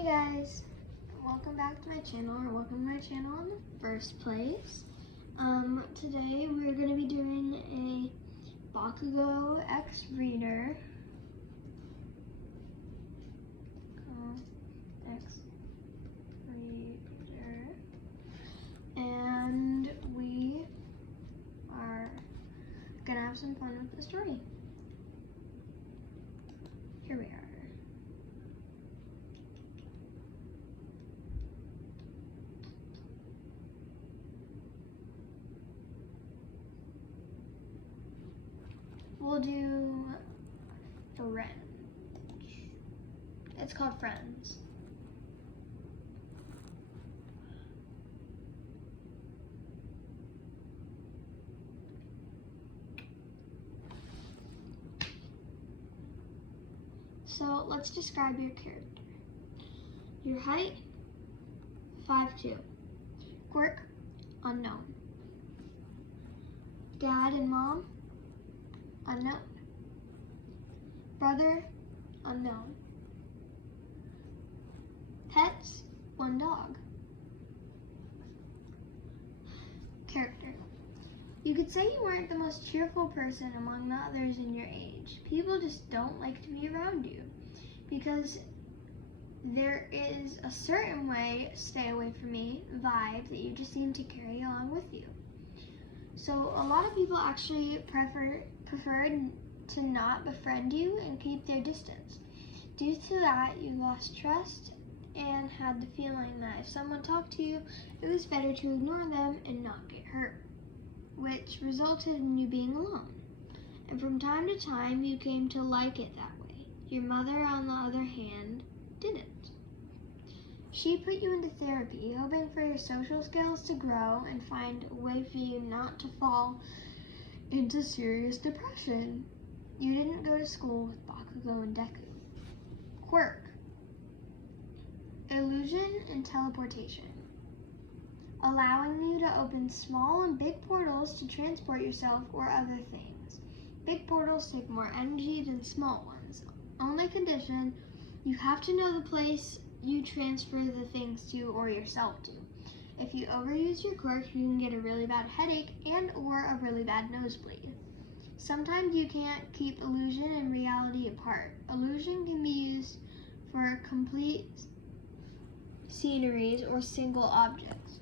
Hey guys, welcome back to my channel, or welcome to my channel in the first place. Today we're going to be doing a Bakugo X Reader. And we are going to have some fun with the story. Here we are. We'll do Friends. It's called Friends. So let's describe your character. Your height, 5'2". Quirk, unknown. Dad and mom, unknown. Brother, unknown. Pets, 1 dog. Character. You could say you weren't the most cheerful person among the others in your age. People just don't like to be around you because there is a certain way, stay away from me, vibe that you just seem to carry along with you. So a lot of people actually preferred to not befriend you and keep their distance. Due to that, you lost trust and had the feeling that if someone talked to you, it was better to ignore them and not get hurt, which resulted in you being alone. And from time to time, you came to like it that way. Your mother, on the other hand, didn't. She put you into therapy, hoping for your social skills to grow and find a way for you not to fall into serious depression. You didn't go to school with Bakugo and Deku. Quirk. Illusion and teleportation. Allowing you to open small and big portals to transport yourself or other things. Big portals take more energy than small ones. Only condition, you have to know the place you transfer the things to or yourself to. If you overuse your quirk, you can get a really bad headache and or a really bad nosebleed. Sometimes you can't keep illusion and reality apart. Illusion can be used for complete sceneries or single objects.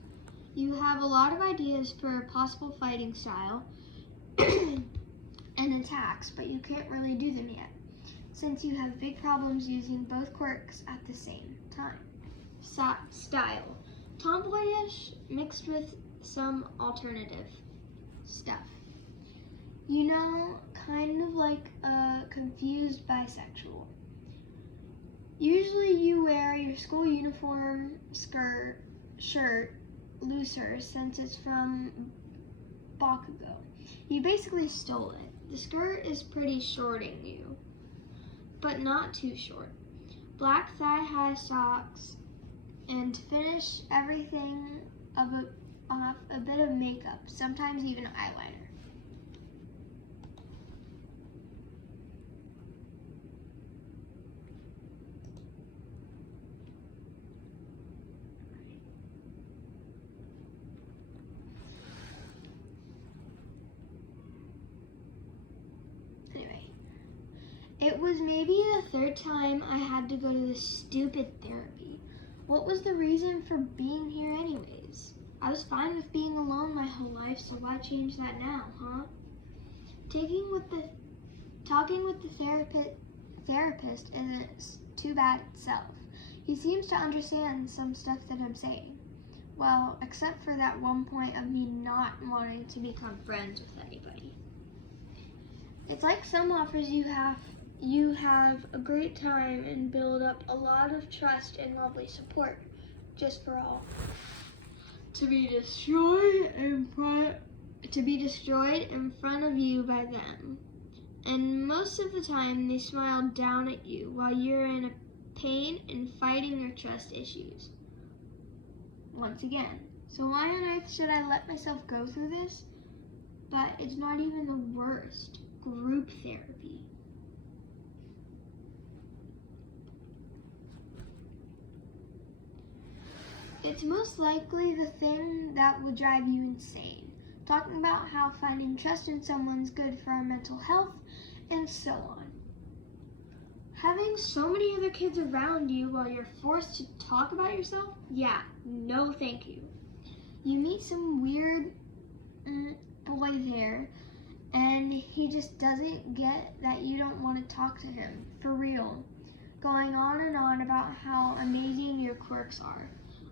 You have a lot of ideas for a possible fighting style and attacks, but you can't really do them yet, since you have big problems using both quirks at the same time. Style. Tomboyish mixed with some alternative stuff. You know, kind of like a confused bisexual. Usually you wear your school uniform, shirt, looser since it's from Bakugo. You basically stole it. The skirt is pretty shorting you, but not too short. Black thigh-high socks, and to finish everything off a bit of makeup, sometimes even eyeliner. Anyway, it was maybe the 3rd time I had to go to this stupid therapy. What was the reason for being here anyways? I was fine with being alone my whole life, so why change that now, huh? Talking with the therapist isn't too bad itself. He seems to understand some stuff that I'm saying. Well, except for that one point of me not wanting to become friends with anybody. It's like some offers you have a great time and build up a lot of trust and lovely support, just for all to be destroyed in front of you by them. And most of the time they smile down at you while you're in a pain and fighting your trust issues. Once again. So why on earth should I let myself go through this? But it's not even the worst. Group therapy. It's most likely the thing that will drive you insane. Talking about how finding trust in someone's good for our mental health, and so on. Having so many other kids around you while you're forced to talk about yourself? Yeah, no thank you. You meet some weird boy there, and he just doesn't get that you don't want to talk to him, for real. Going on and on about how amazing your quirks are.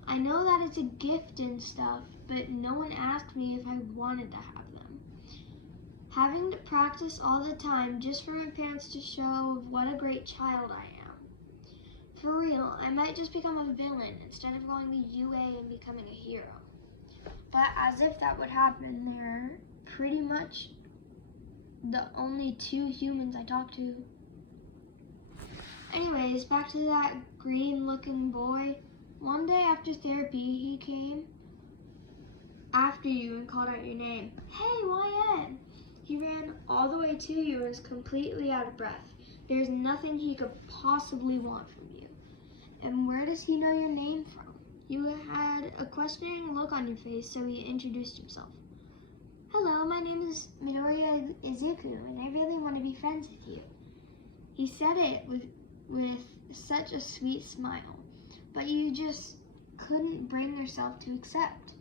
I know that it's a gift and stuff, but no one asked me if I wanted to have them. Having to practice all the time just for my parents to show what a great child I am. For real, I might just become a villain instead of going to UA and becoming a hero. But as if that would happen, they're pretty much the only two humans I talk to. Anyways, back to that green-looking boy. One day after therapy, he came after you and called out your name. Hey, Wyatt! He ran all the way to you and was completely out of breath. There's nothing he could possibly want from you. And where does he know your name from? You had a questioning look on your face, so he introduced himself. Hello, my name is Midoriya Izuku, and I really want to be friends with you. He said it with such a sweet smile, but you just couldn't bring yourself to accept.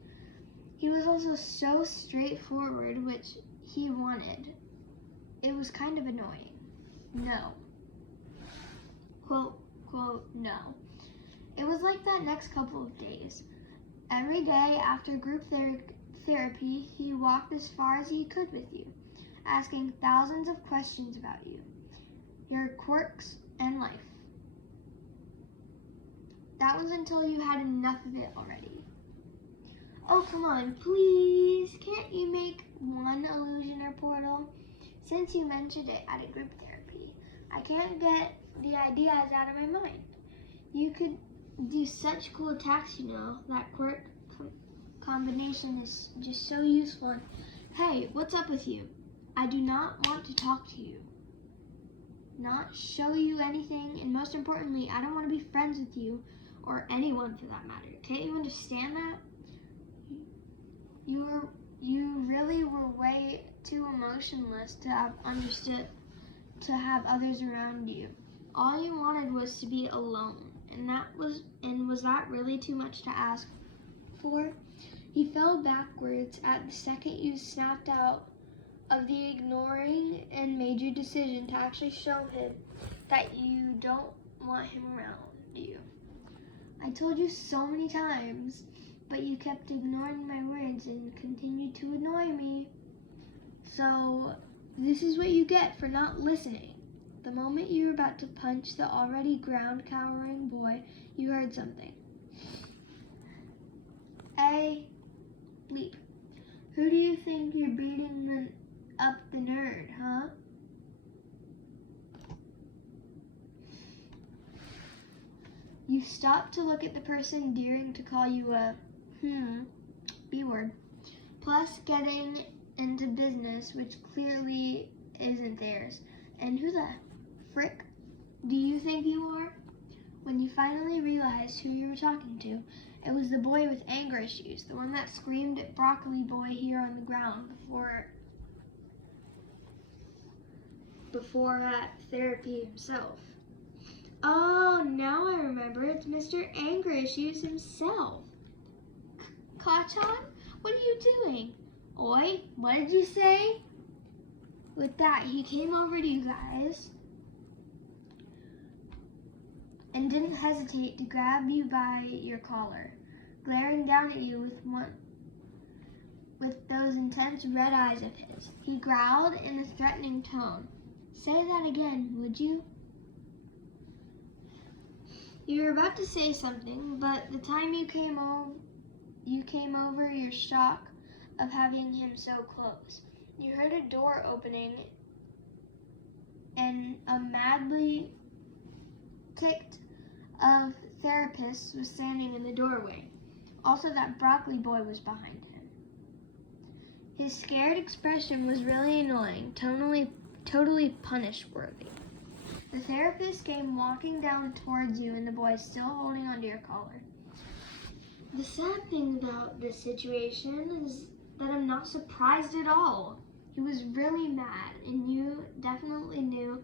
He was also so straightforward, which he wanted. It was kind of annoying. No. Quote, quote, no. It was like that next couple of days. Every day after group therapy, he walked as far as he could with you, asking thousands of questions about you, your quirks, and life. That was until you had enough of it already. Oh, come on, please. Can't you make one illusion or portal? Since you mentioned it at a group therapy, I can't get the ideas out of my mind. You could do such cool attacks, you know. That quirk combination is just so useful. Hey, what's up with you? I do not want to talk to you. Not show you anything, and most importantly, I don't want to be friends with you, or anyone for that matter. Can't you understand that? You really were way too emotionless to have understood to have others around you. All you wanted was to be alone, and was that really too much to ask for? He fell backwards at the second you snapped out of the ignoring and made your decision to actually show him that you don't want him around you. I told you so many times, but you kept ignoring my words and continued to annoy me. So, this is what you get for not listening. The moment you were about to punch the already ground-cowering boy, you heard something. Hey, bleep. Who do you think you're beating up the nerd, huh? You stopped to look at the person daring to call you a B-word. Plus getting into business, which clearly isn't theirs. And who the frick do you think you are? When you finally realized who you were talking to, it was the boy with anger issues, the one that screamed at Broccoli Boy here on the ground before at therapy himself. Oh, now I remember. It's Mr. Anger Issues himself. Kachan, what are you doing? Oi, what did you say? With that, he came over to you guys and didn't hesitate to grab you by your collar, glaring down at you with those intense red eyes of his. He growled in a threatening tone. Say that again, would you? You were about to say something, but the time you came over your shock of having him so close. You heard a door opening and a madly ticked of therapist was standing in the doorway. Also, that Broccoli Boy was behind him. His scared expression was really annoying, totally punish-worthy. The therapist came walking down towards you and the boy still holding onto your collar. The sad thing about this situation is that I'm not surprised at all. He was really mad, and you definitely knew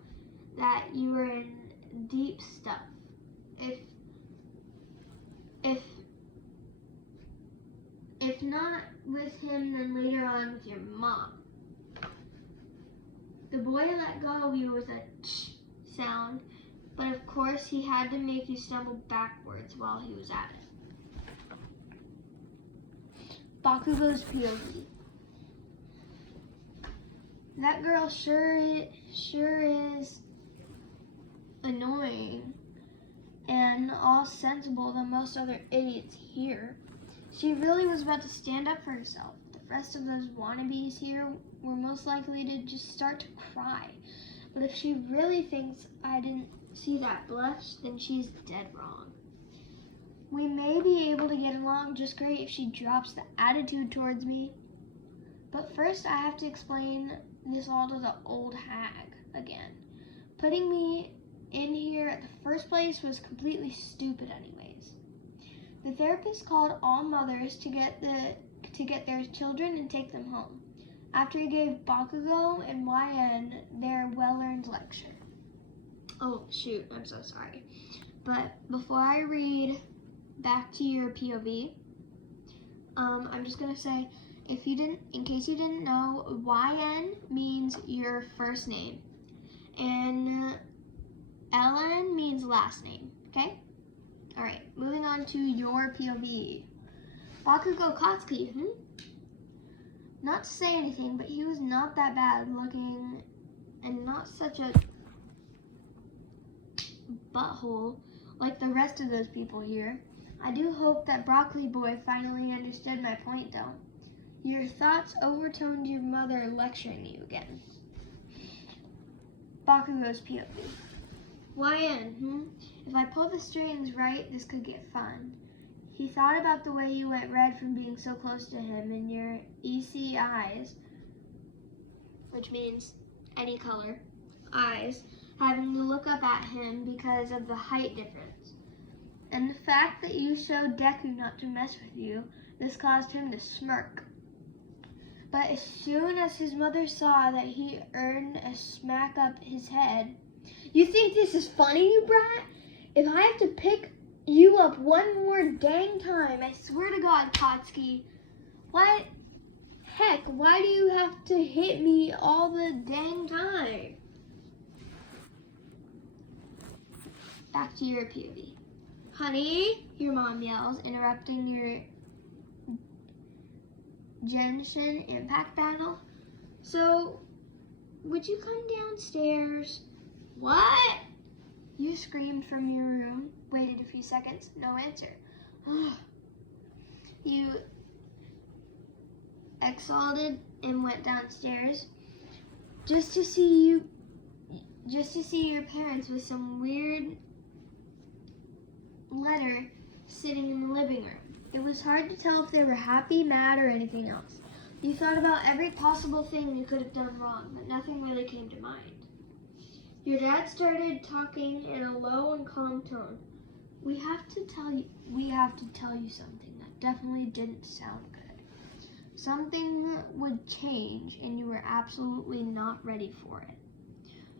that you were in deep stuff. If not with him, then later on with your mom. The boy let go of you with a tsh sound, but of course he had to make you stumble backwards while he was at it. Bakugo's POV. That girl sure is annoying and all sensible than most other idiots here. She really was about to stand up for herself. The rest of those wannabes here were most likely to just start to cry. But if she really thinks I didn't see that blush, then she's dead wrong. We may be able to get along just great if she drops the attitude towards me. But first I have to explain this all to the old hag again. Putting me in here at the first place was completely stupid anyways. The therapist called all mothers to get their children and take them home, after he gave Bakugo and YN their well-earned lecture. Oh shoot, I'm so sorry. But before I read back to your POV, I'm just gonna say, in case you didn't know, YN means your first name, and LN means last name, okay? Alright, moving on to your POV. Bakugo Katsuki, Not to say anything, but he was not that bad looking and not such a butthole like the rest of those people here. I do hope that Broccoli Boy finally understood my point though. Your thoughts overtoned your mother lecturing you again. Bakugo's POV. YN, If I pull the strings right, this could get fun. He thought about the way you went red from being so close to him and your EC eyes, which means any color, eyes, having to look up at him because of the height difference. And the fact that you showed Deku not to mess with you, this caused him to smirk. But as soon as his mother saw that he earned a smack up his head, you think this is funny, you brat? If I have to pick you up one more dang time, I swear to God, Katsuki. What? Heck, why do you have to hit me all the dang time? Back to your POV. Honey, your mom yells, interrupting your Genshin Impact battle. So, would you come downstairs? What? You screamed from your room, waited a few seconds, no answer. You exhaled and went downstairs just to see your parents with some weird letter sitting in the living room. It was hard to tell if they were happy, mad, or anything else. You thought about every possible thing you could have done wrong, but nothing really came to mind. Your dad started talking in a low and calm tone. We have to tell you something that definitely didn't sound good. Something would change and you were absolutely not ready for it.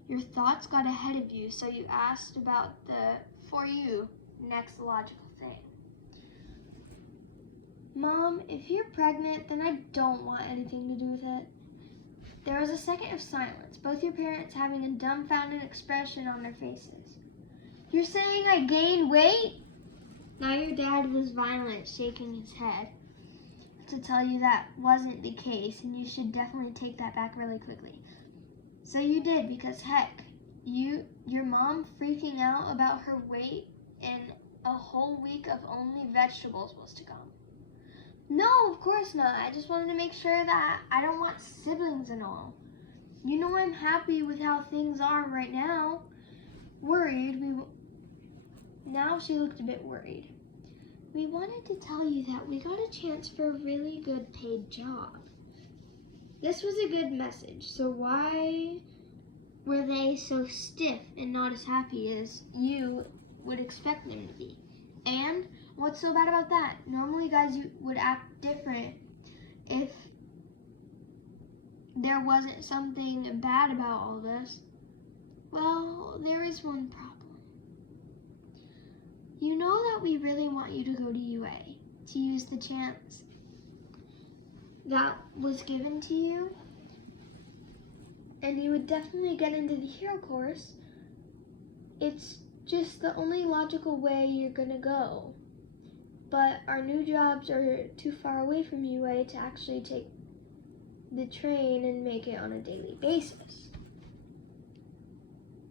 Your thoughts got ahead of you, so you asked about the, for you, next logical thing. Mom, if you're pregnant, then I don't want anything to do with it. There was a second of silence, both your parents having a dumbfounded expression on their faces. You're saying I gained weight? Now your dad was violent, shaking his head to tell you that wasn't the case, and you should definitely take that back really quickly. So you did, because heck, your mom freaking out about her weight and a whole week of only vegetables was to come. No, of course not. I just wanted to make sure that I don't want siblings and all. You know I'm happy with how things are right now. Now she looked a bit worried. We wanted to tell you that we got a chance for a really good paid job. This was a good message, so why were they so stiff and not as happy as you would expect them to be? And what's What's so bad about that? Normally guys would act different if there wasn't something bad about all this. Well, there is one problem. You know that we really want you to go to UA, to use the chance that was given to you, and you would definitely get into the hero course. It's just the only logical way you're gonna go. But our new jobs are too far away from UA to actually take the train and make it on a daily basis.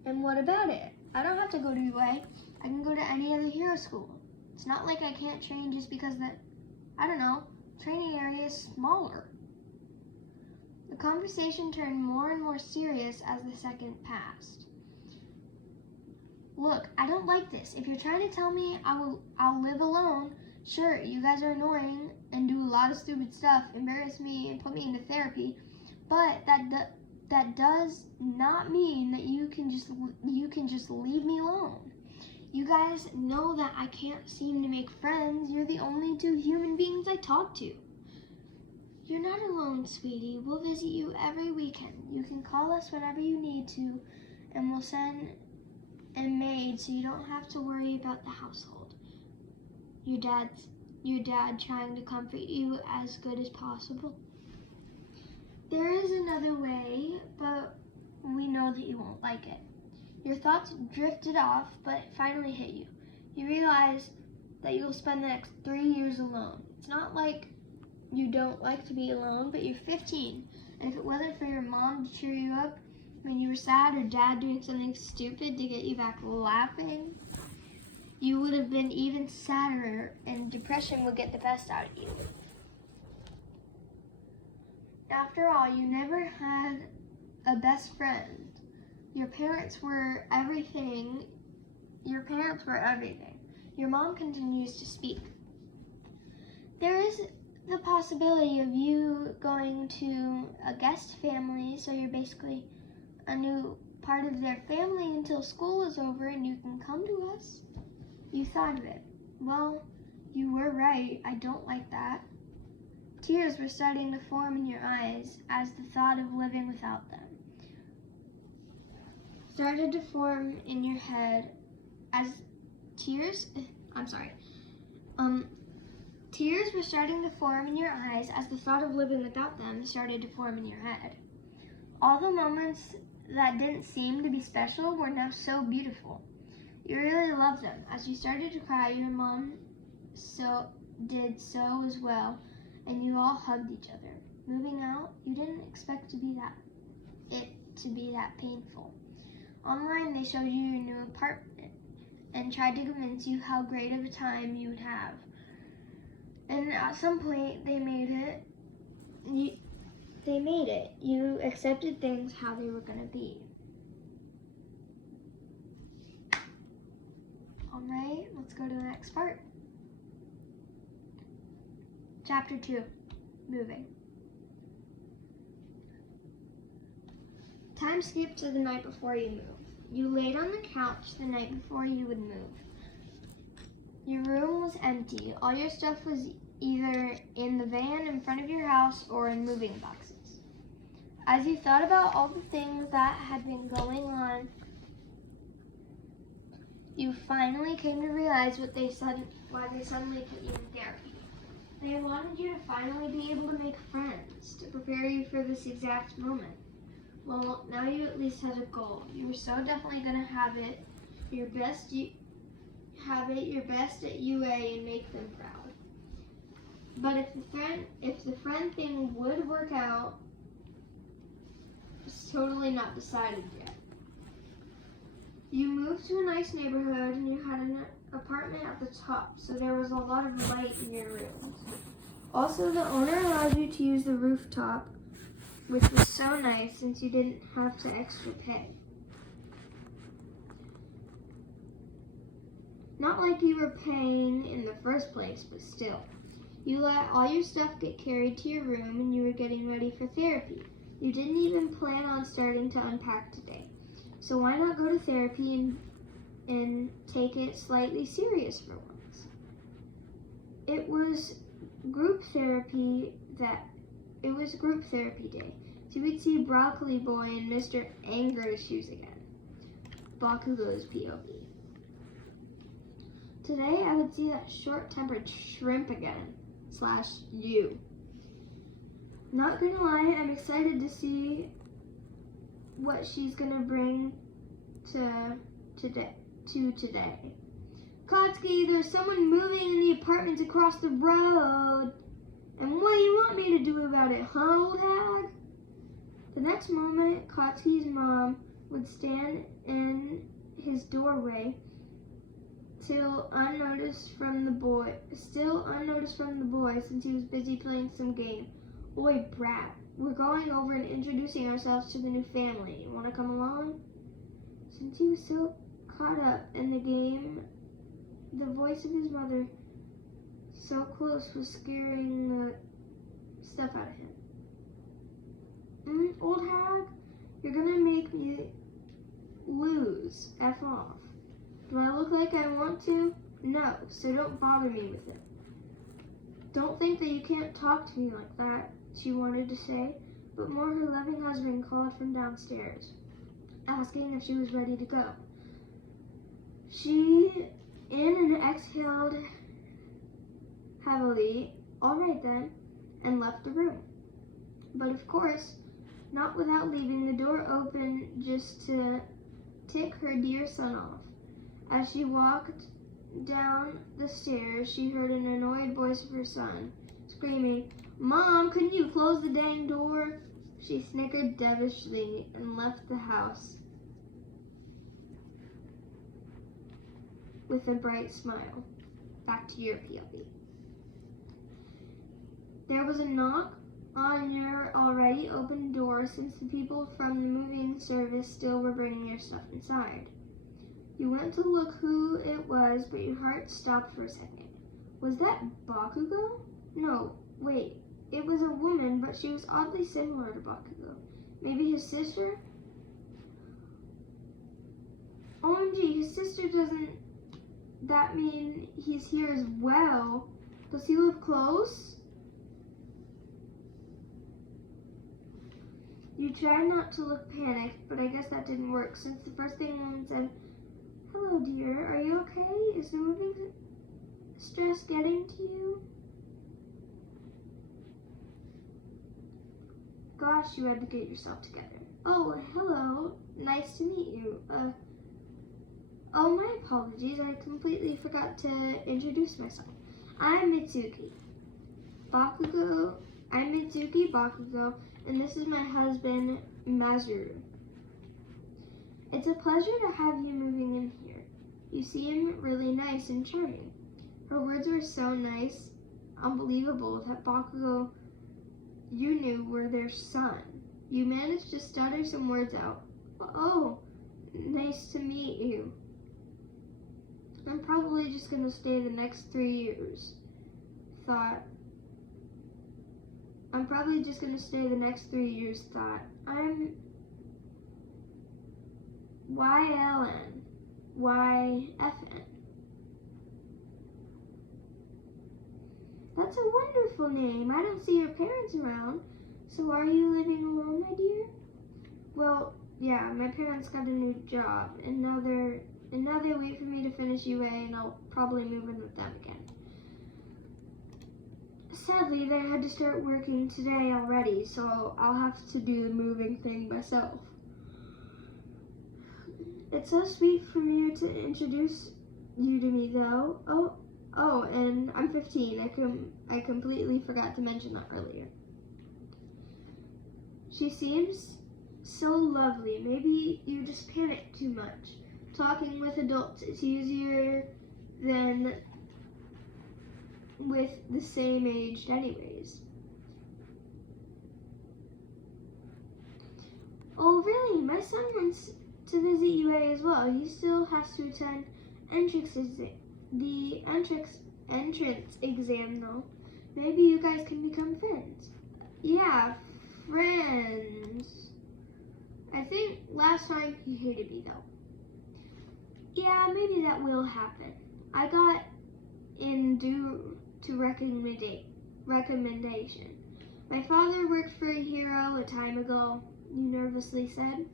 And what about it? I don't have to go to UA. I can go to any other hero school. It's not like I can't train just because the, training area is smaller. The conversation turned more and more serious as the second passed. Look, I don't like this. If you're trying to tell me I'll live alone, sure, you guys are annoying and do a lot of stupid stuff, embarrass me and put me into therapy, but that does not mean that you can just leave me alone. You guys know that I can't seem to make friends. You're the only two human beings I talk to. You're not alone, sweetie. We'll visit you every weekend. You can call us whenever you need to, and we'll send a maid so you don't have to worry about the household. Your dad trying to comfort you as good as possible. There is another way, but we know that you won't like it. Your thoughts drifted off, but it finally hit you. You realize that you'll spend the next 3 years alone. It's not like you don't like to be alone, but you're 15, and if it wasn't for your mom to cheer you up when you were sad, or dad doing something stupid to get you back laughing, you would have been even sadder, and depression would get the best out of you. After all, you never had a best friend. Your parents were everything. Your mom continues to speak. There is the possibility of you going to a guest family, so you're basically a new part of their family until school is over and you can come to us. You thought of it. Well, you were right. I don't like that. Tears were starting to form in your eyes as the thought of living without them started to form in your head as tears were starting to form in your eyes as the thought of living without them started to form in your head. All the moments that didn't seem to be special were now so beautiful. You really loved them. As you started to cry, your mom did so as well, and you all hugged each other. Moving out, you didn't expect it to be that painful. Online, they showed you your new apartment and tried to convince you how great of a time you would have. And at some point, they made it. You accepted things how they were going to be. All right, let's go to the next part. Chapter 2, Moving. Time skipped to the night before you moved. You laid on the couch the night before you would move. Your room was empty. All your stuff was either in the van in front of your house or in moving boxes. As you thought about all the things that had been going on, you finally came to realize why they suddenly put you in therapy. They wanted you to finally be able to make friends, to prepare you for this exact moment. Well, now you at least had a goal. You were so definitely going to have it your best at UA and make them proud. But if the friend thing would work out, it's totally not decided yet. You moved to a nice neighborhood and you had an apartment at the top, so there was a lot of light in your rooms. Also, the owner allowed you to use the rooftop, which was so nice since you didn't have to extra pay. Not like you were paying in the first place, but still. You let all your stuff get carried to your room and you were getting ready for therapy. You didn't even plan on starting to unpack today. So why not go to therapy and take it slightly serious for once? It was group therapy day. So we'd see Broccoli Boy and Mr. Anger Issues again. Bakugo's POV. Today I would see that short-tempered shrimp again. / you. Not gonna lie, I'm excited to see what she's gonna bring to today. Kotsky, there's someone moving in the apartments across the road. And what do you want me to do about it, huh, old hag? The next moment, Kotsky's mom would stand in his doorway, still unnoticed from the boy since he was busy playing some game. Oi, brat, we're going over and introducing ourselves to the new family. You want to come along? Since he was so caught up in the game, the voice of his mother, so close, was scaring the stuff out of him. Old hag, you're gonna make me lose. F off. Do I look like I want to? No, so don't bother me with it. Don't think that you can't talk to me like that, she wanted to say, but more her loving husband called from downstairs, asking if she was ready to go. She in and exhaled heavily, all right then, and left the room. But of course, not without leaving the door open just to tick her dear son off. As she walked down the stairs, she heard an annoyed voice of her son, screaming, "Mom, couldn't you close the dang door?" She snickered devilishly and left the house with a bright smile. Back to your POV. There was a knock on your already open door since the people from the moving service still were bringing their stuff inside. You went to look who it was, but your heart stopped for a second. Was that Bakugo? No, wait. It was a woman, but she was oddly similar to Bakugo. Maybe his sister? OMG, his sister doesn't... That mean he's here as well? Does he live close? You tried not to look panicked, but I guess that didn't work, since the first thing the woman said, "Hello, dear. Are you okay? Is the moving stress getting to you?" Gosh, you had to get yourself together. Oh, hello. Nice to meet you. Oh, my apologies. I completely forgot to introduce myself. I'm Mitsuki Bakugo, and this is my husband, Mazuru. It's a pleasure to have you moving in here. You seem really nice and charming. Her words were so nice, unbelievable, that Bakugo, you knew, were their son. You managed to stutter some words out. Oh, nice to meet you. I'm probably just going to stay the next 3 years, thought. I'm YLN. YFN. That's a wonderful name. I don't see your parents around. So are you living alone, my dear? Well, yeah, my parents got a new job, and now they wait for me to finish UA, and I'll probably move in with them again. Sadly, they had to start working today already, so I'll have to do the moving thing myself. It's so sweet for you to introduce you to me, though. Oh, and I'm 15. I completely forgot to mention that earlier. She seems so lovely. Maybe you just panic too much. Talking with adults is easier than with the same age anyways. Oh, really? My son wants to visit UA as well. He still has to attend the entrance exam, though. Maybe you guys can become friends. Yeah, friends. I think last time he hated me, though. Yeah, maybe that will happen. I got in to recommendation. My father worked for a hero a time ago, you nervously said.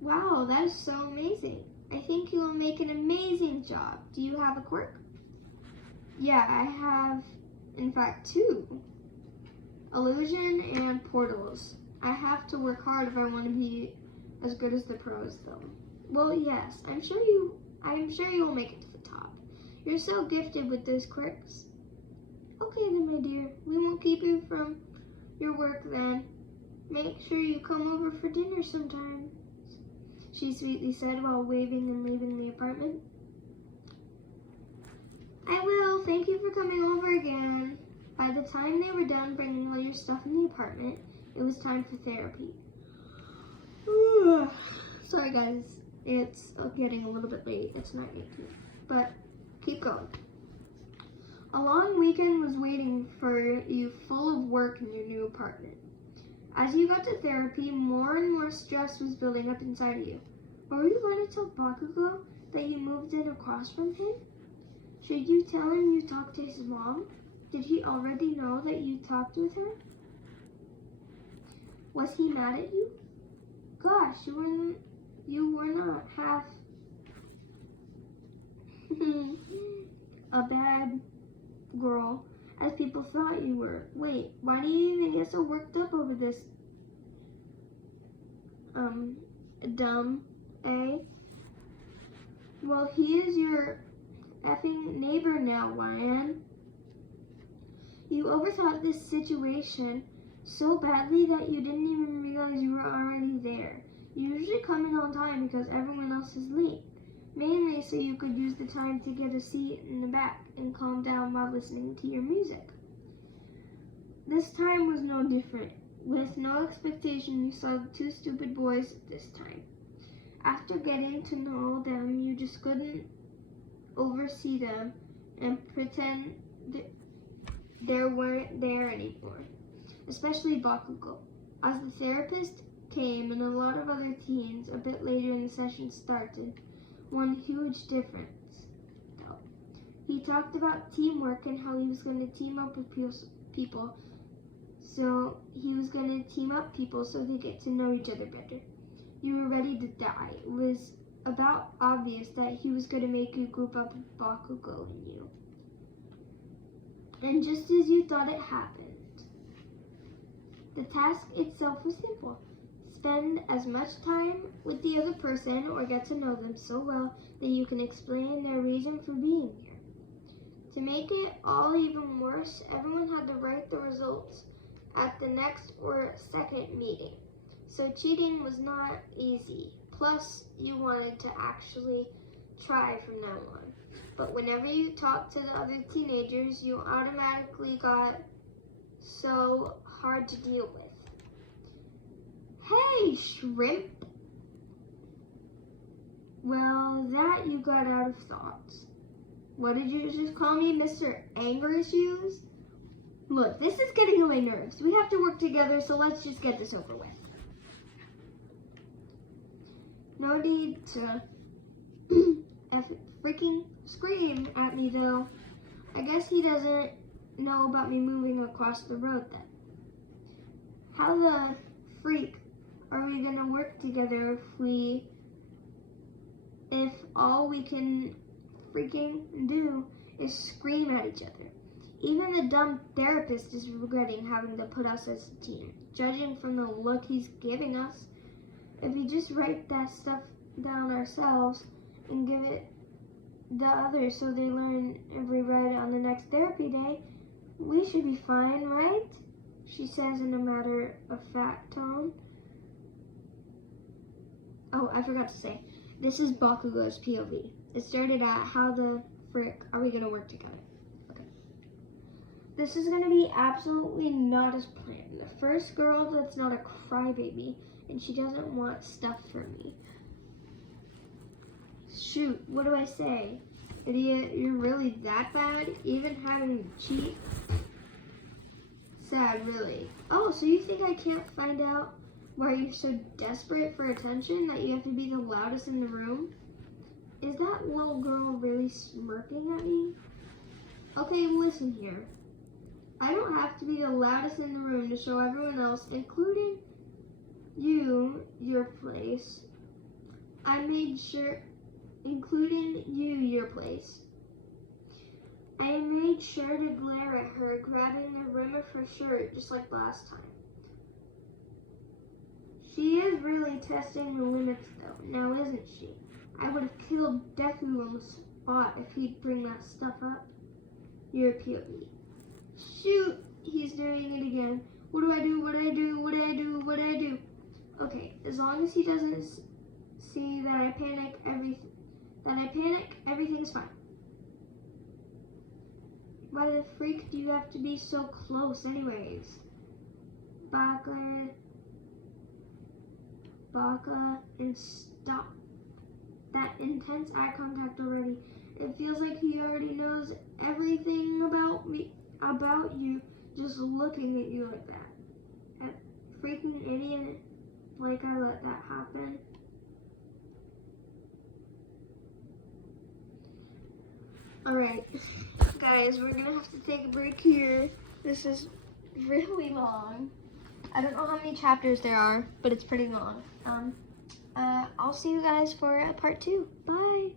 Wow, that is so amazing. I think you will make an amazing job. Do you have a quirk? Yeah, I have, in fact, 2. Illusion and portals. I have to work hard if I want to be as good as the pros, though. Well, yes, I'm sure you will make it to the top. You're so gifted with those quirks. Okay then, my dear. We won't keep you from your work then. Make sure you come over for dinner sometime, she sweetly said while waving and leaving the apartment. I will. Thank you for coming over again. By the time they were done bringing all your stuff in the apartment, it was time for therapy. Sorry guys, it's getting a little bit late. It's 9:18, but keep going. A long weekend was waiting for you full of work in your new apartment. As you got to therapy, more and more stress was building up inside of you. Were you going to tell Bakugo that you moved in across from him? Should you tell him you talked to his mom? Did he already know that you talked with her? Was he mad at you? Gosh, you were not half a bad girl as people thought you were. Wait, why do you even get so worked up over this? Dumb, eh? Well, he is your effing neighbor now, Lion. You overthought this situation so badly that you didn't even realize you were already there. You usually come in on time because everyone else is late, mainly so you could use the time to get a seat in the back and calm down while listening to your music. This time was no different. With no expectation, you saw the 2 stupid boys this time. After getting to know them, you just couldn't oversee them and pretend they weren't there anymore, especially Bakugo. As the therapist came and a lot of other teens a bit later in the session started, one huge difference, though. He talked about teamwork and how he was going to team up with people. So he was going to team up people so they get to know each other better. You were ready to die. It was about obvious that he was going to make you group up with Bakugo and you. And just as you thought it happened, the task itself was simple. Spend as much time with the other person or get to know them so well that you can explain their reason for being here. To make it all even worse, everyone had to write the results at the next or second meeting. So cheating was not easy. Plus, you wanted to actually try from now on. But whenever you talked to the other teenagers, you automatically got so hard to deal with. Hey, shrimp! Well, that you got out of thoughts. What did you just call me, Mr. Anger Issues? Look, this is getting on my nerves. We have to work together, so let's just get this over with. No need to freaking scream at me, though. I guess he doesn't know about me moving across the road, then. How the freak are we going to work together if all we can freaking do is scream at each other? Even the dumb therapist is regretting having to put us as a team, judging from the look he's giving us. If we just write that stuff down ourselves and give it the others so they learn if we write it on the next therapy day, we should be fine, right? She says in a matter-of-fact tone. Oh, I forgot to say, this is Bakugo's POV. It started at how the frick are we going to work together? Okay. This is going to be absolutely not as planned. The first girl that's not a crybaby and she doesn't want stuff from me. Shoot, what do I say? Idiot, you're really that bad? Even having to cheat? Sad, really. Oh, so you think I can't find out why you're so desperate for attention that you have to be the loudest in the room? Is that little girl really smirking at me? Okay. Okay, listen here. I don't have to be the loudest in the room to show everyone else, including you, your place. Including you, your place. I made sure to glare at her, grabbing the rim of her shirt, just like last time. She is really testing the limits, though, now isn't she? I would have killed Deku on the spot if he'd bring that stuff up. Your POV. Shoot! He's doing it again. What do I do? What do I do? What do I do? What do I do? Okay, as long as he doesn't see that I panic, everything's fine. Why the freak do you have to be so close anyways? Baka, and stop that intense eye contact already. It feels like he already knows everything about you, just looking at you like that. That freaking idiot, like I let that happen. Alright, guys, we're gonna have to take a break here. This is really long. I don't know how many chapters there are, but it's pretty long. I'll see you guys for part 2. Bye!